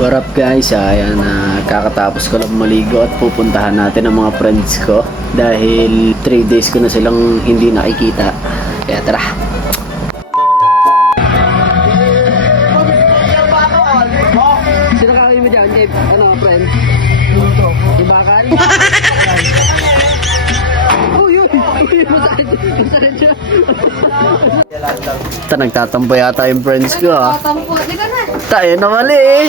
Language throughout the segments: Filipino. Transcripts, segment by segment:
What up guys, ayan kakatapos ko lang maligo at pupuntahan natin ang mga friends ko dahil 3 days ko na silang hindi nakikita. Kaya tara. Sino kawin mo dyan, Dave? Ano, friend? Ibakan? Oh, yun! Masakit siya. Ito, nagtatampo yata yung friends ko ha. Tampo, di ka na. Tayo na mali eh.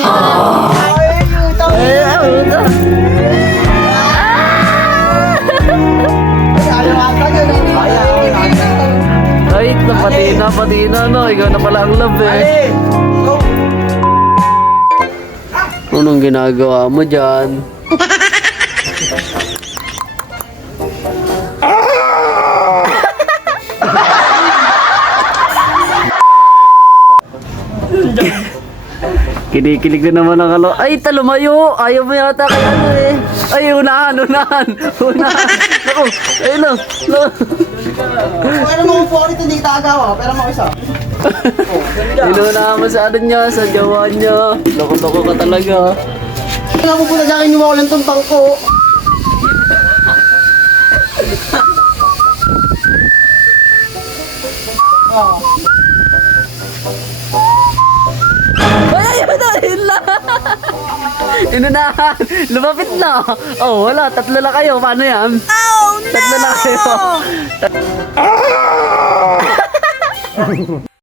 Ay, pati na, no? Ikaw na pala ang love eh. Anong ginagawa mo dyan? Kinikilig na naman ang kalo. Ay, talumayo! Ayaw mo yata kay ano eh. Ay, unahan. Naku, ayun lang. Ano mo po ulit hindi kita agawa, pero mo isa. Inunahan mo sa ano niya, sa jawa niya. Loko-loko ka talaga. Kaya mo po na sa akin yung mawalan tuntang ko. Ay, ayun lang. Inunahan. Lumapit na. Oh, wala. 3 lang kayo. Paano yan? Oh, no! 3 lang kayo.